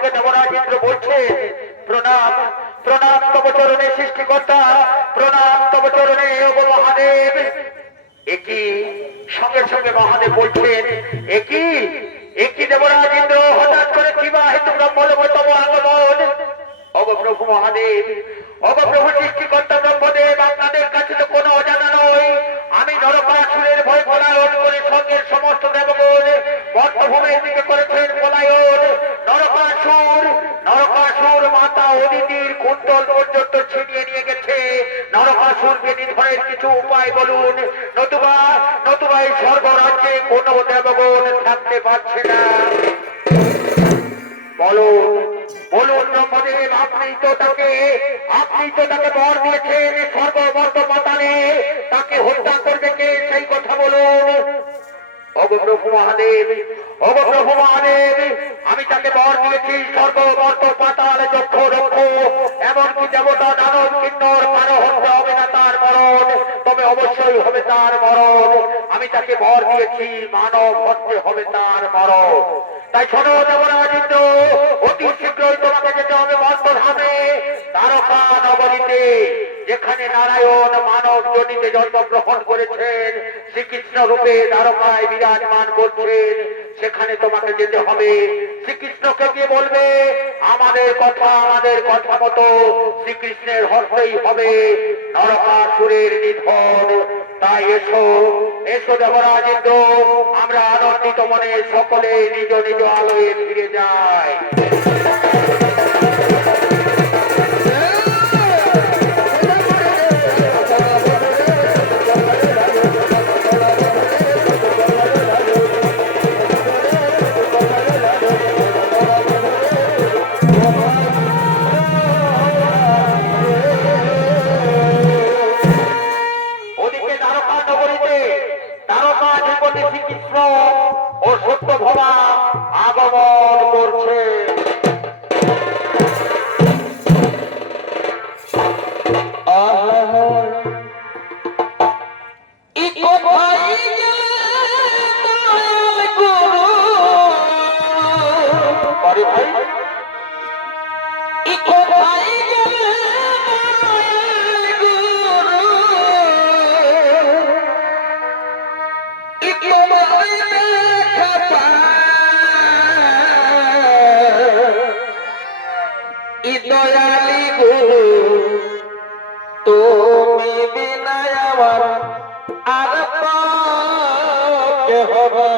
সঙ্গে দেবরাজ ইন্দ্র বলছে, প্রণাম প্রণাম তব চরণে সৃষ্টিকর্তা, প্রণাম তব চরণে ওগো মহাদেব। একই সঙ্গে সঙ্গে মহাদেব বলছেন, একই দেবরাজ ইন্দ্র হঠাৎ করে কিবা হেতু ব্রহ্মলোক তব আগমন। ওগো প্রভু মহাদেব, ওগো প্রভু সৃষ্টিকর্তা ব্রহ্মদেব, আপনাদের কাছে তো কোনো অজানা নয়। আমি নরকাসুরের ভয় পলায়ন করে সঙ্গের সমস্ত দেবগণ বর্তভূমির দিকে করেছেন পলায়ন। নরকাসুর মাতা অদিতির কুণ্ডল পর্যন্ত ছিনিয়ে নিয়ে গেছে। নরকাসুরকে নিধনের কিছু উপায় বলুন, নতুবা এই স্বর্গরাজ্যে কোনো দেবগণ থাকতে পারছে না। বলুন ব্রহ্মদেব, আপনি তো তাকে বর দিয়েছেন স্বর্গবর্ত পাতালে, তাকে হত্যা করবে কে সেই কথা বলুন। ওগো প্রভু মহাদেব, আমি তাকে বর দিয়েছি স্বর্গবর্ত পাতাল যক্ষ রক্ষ, এমনকি দেবতা দানব কিন্নর কারো হত্যা হবে না তার মরণ, তবে অবশ্যই হবে তার মরণ। আমি তাকে বর দিয়েছি মানব হত্যে হবে তার মরণ। তাই শোনো দেবরাজ ইন্দ্র, অতি শীঘ্রই তোমাকে যেতে হবে বর্তধামে দ্বারকা নগরীতে, যেখানে নারায়ণ মানব জনিতে জন্মগ্রহণ করেছেন, শ্রীকৃষ্ণ রূপে দ্বারকায় বিরাজমান করছেন। সেখানে তোমাকে যেতে হবে। শ্রীকৃষ্ণকে গিয়ে বলবে, আমাদের কথা মতো শ্রীকৃষ্ণের হত্যেই হবে নরকাসুরের নিধন। তাই এসো দেবরাজ ইন্দ্র, আমরা আনন্দিত মনে সকলে নিজ নিজ আলোয় ফিরে যাই। শ্রীকৃষ্ণ ও সত্যভামা আগমন করছে। দয়ালি গুরু তুমি বিনা আমার আর কে হবে।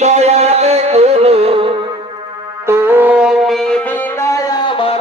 দয়ালি গুরু তুমি বিনা আমার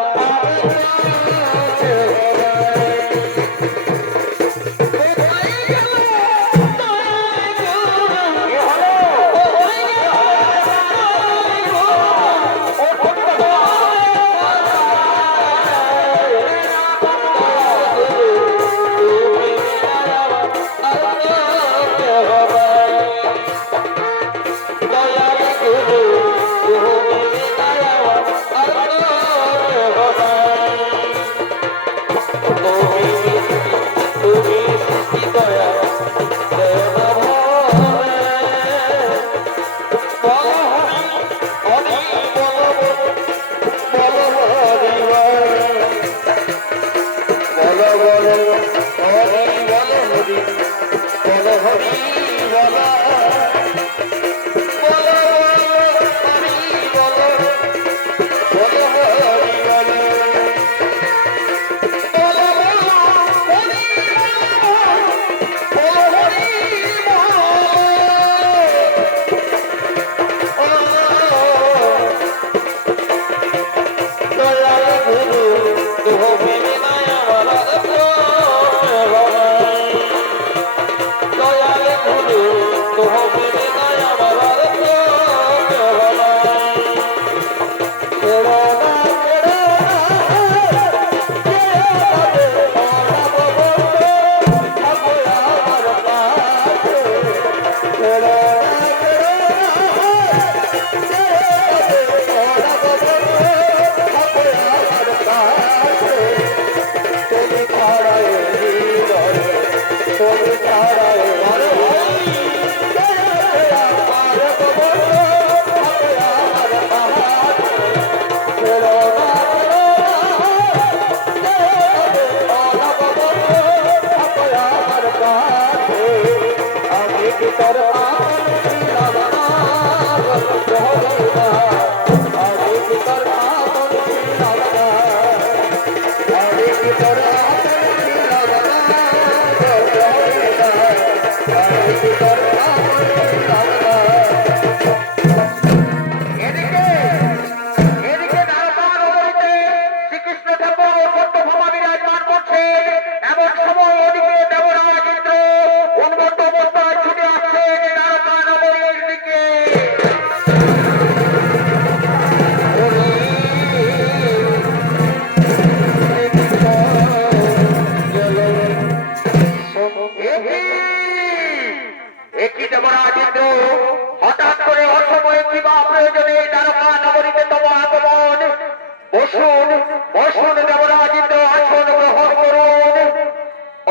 বসুন বসুন দেবরাজ ইন্দ্র আসন গ্রহণ করুন।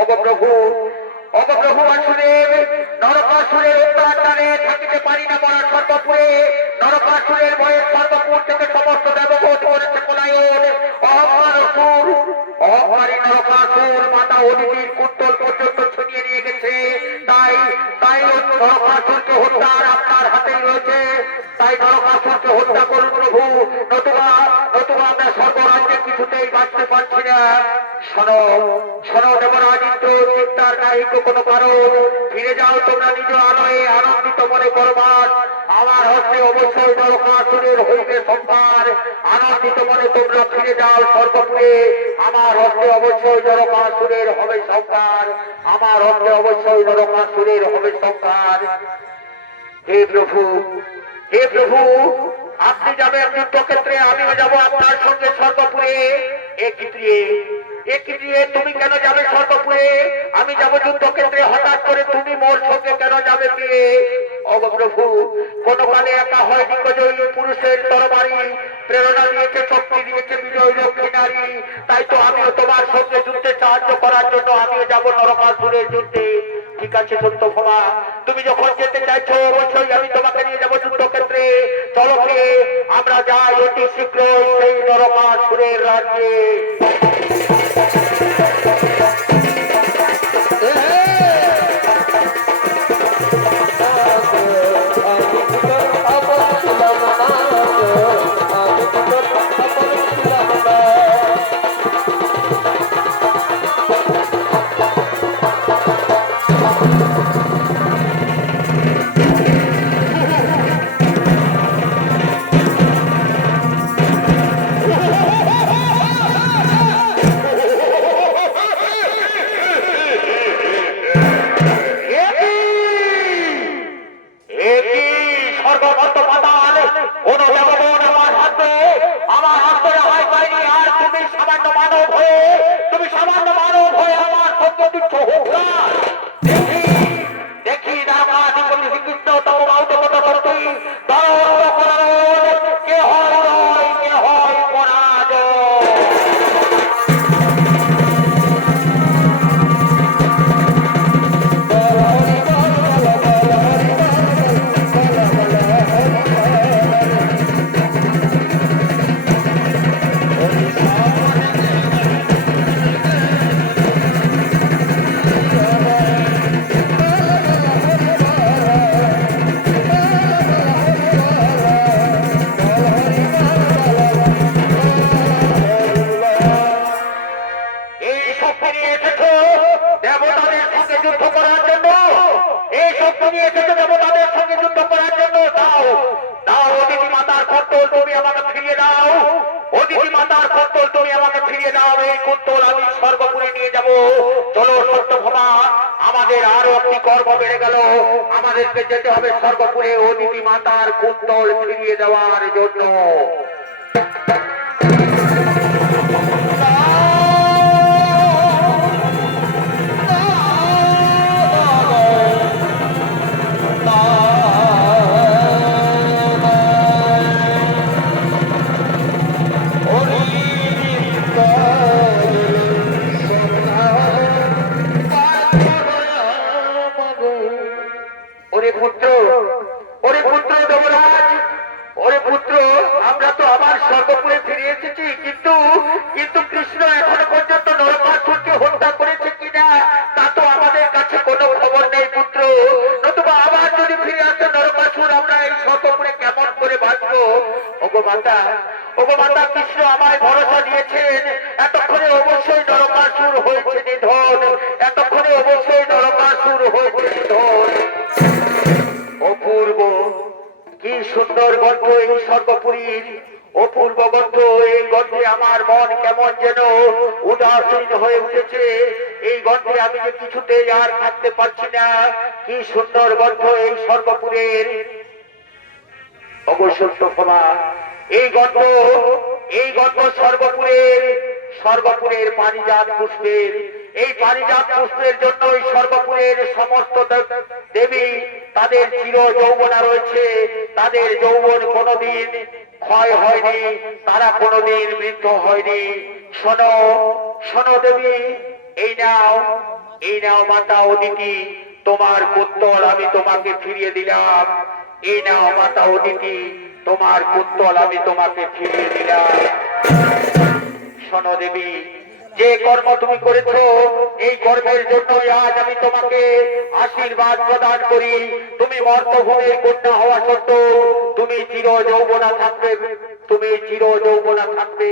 অগপ্রভু অগপ্রভু আসুরের নরকাসুরের অত্যাচারে থাকিতে পারি না বড় সর্বপুরে। নরকাসুরের ভয়ে সর্বপুর থেকে সমস্ত দেববোধ করেছে পলায়ন। অহংকার অসুর অহংকারী নরকাসুর মাতা অদিতির কুণ্ডল পর্যন্ত ছড়িয়ে নিয়ে গেছে। তাই তাই নরকাসুরকে হত্যার আপনার হাতেই রয়েছে। তাই নরকাসুরকে হত্যা করুন প্রভু, নতুবা নতুবা আমরা স্বর্গরাজ্যে কিছুতেই বাঁচতে পারছি না। শোনো শোনো দেবরাজ ইন্দ্র, চিন্তার নাই কোনো কারণ। ফিরে যাও তোমরা নিজ আলোয় আনন্দিত মনে করবার। আমার হস্তে অবশ্যই নরকাসুরের হইবে সংহার। আনন্দিত মনে তোমরা ফিরে যাও সর্বপুরে। আমার হস্তে অবশ্যই নরকাসুরের হবে সংহার। আমার হস্তে অবশ্যই নরকাসুরের হবে সংহার। হে প্রভু হে প্রভু, আপনি যাবেন যুদ্ধক্ষেত্রে, আমিও যাব আপনার সঙ্গে সর্বপুরে। একই তুমি কেন যাবে সর্বপুরে? আমি যাব যুদ্ধক্ষেত্রে, হঠাৎ করে তুমি মোর সঙ্গে কেন যাবে ফিরে? অগপ্রভু, কোন কালে একা হয়নি গজয়ী পুরুষের তরবারি। প্রেরণা দিয়েছে, শক্তি দিয়েছে বিজয় লক্ষ্মী নারী। তাই তো আমিও তোমার সঙ্গে যুদ্ধে সাহায্য করার জন্য আমিও যাব নরকাসুরের যুদ্ধে। ঠিক আছে সত্যভামা, তুমি যখন যেতে চাইছো অবশ্যই আমি তোমাকে নিয়ে যাবো যুদ্ধক্ষেত্রে। চলো ফিরে আমরা যাই অতি শীঘ্র সেই নরকাসুরের রাজ্যে। আমাদের আরো একটি কর্ম বেড়ে গেল। আমাদেরকে যেতে হবে স্বর্গপুরে অদিতি মাতার কুণ্ডল ফিরিয়ে দেওয়ার জন্য। কৃষ্ণ আমায় ভরসা দিয়েছেন, এতক্ষণে অবশ্যই নরকাসুর হয়েছে নিধন। এতক্ষণে অবশ্যই নরকাসুর হয়েছে নিধন। অপূর্ব, কি সুন্দর গন্ধ এই স্বর্গপুরীর, অপূর্ব গন্ধ। এই গন্ধে আমার মন কেমন যেন উদাসীন হয়ে উঠেছে। এই গন্ধে আমি যে কিছুতেই আর থাকতে পারছি না। কি সুন্দর গন্ধ এই স্বর্গপুরের। অবশ্যই ক্ষমা, এই গন্ধ স্বর্গপুরের পারিজাত পুষ্পের। এই পারিজাত পুষ্পের জন্যই সর্বপুরের সমস্ত দেবী তাদের চির যৌবনা রয়েছে, তাদের যৌবন কোনোদিন ক্ষয় হয়নি, তারা কোনোদিন বৃদ্ধ হয়নি। শোনো শোনো দেবী, এই নাও মাতা অদিতি, তোমার পুত্তর আমি তোমাকে ফিরিয়ে দিলাম। এই নাও মাতা অদিতি, তোমার পুত্তর আমি তোমাকে ফিরিয়ে দিলাম। শোনো দেবী, যে কর্ম তুমি করেছো এই কর্মের জন্য আজ আমি তোমাকে আশীর্বাদ প্রদান করি। তুমি মর্তভূমির কন্যা হওয়া সত্ত্বেও তুমি চির যৌবনা থাকবে, তুমি চির যৌবনা থাকবে,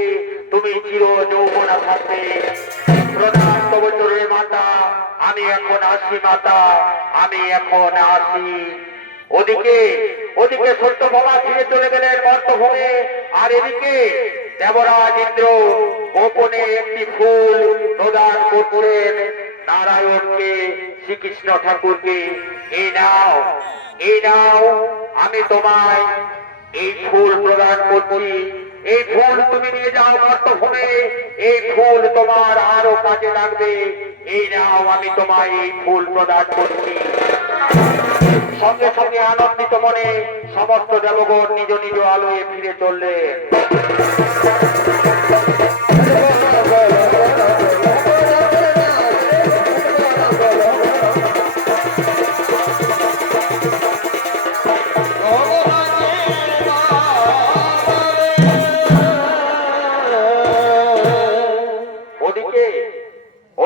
তুমি চির যৌবনা থাকবে। প্রধান বছরের মাতা আমি এখন আসি, মাতা আমি এখন আসি। ওদিকে ওদিকে সত্যভামা ফিরে চলে গেলেন মর্তভূমে, আর এদিকে দেবরাজ ইন্দ্র গোপনে একটি ফুল প্রদান করছেন নারায়ণকে, শ্রীকৃষ্ণ ঠাকুরকে। এই নাও আমি তোমায় এই ফুল প্রদান করছি, এই ফুল তুমি নিয়ে যাও মর্তভূমে, এই ফুল তোমার আরো কাজে লাগবে। এই নাও আমি তোমায় এই ফুল প্রদান করছি। সঙ্গে সঙ্গে আনন্দিত মনে সমস্ত দেবগণ নিজ নিজ আলোয় ফিরে চললেন।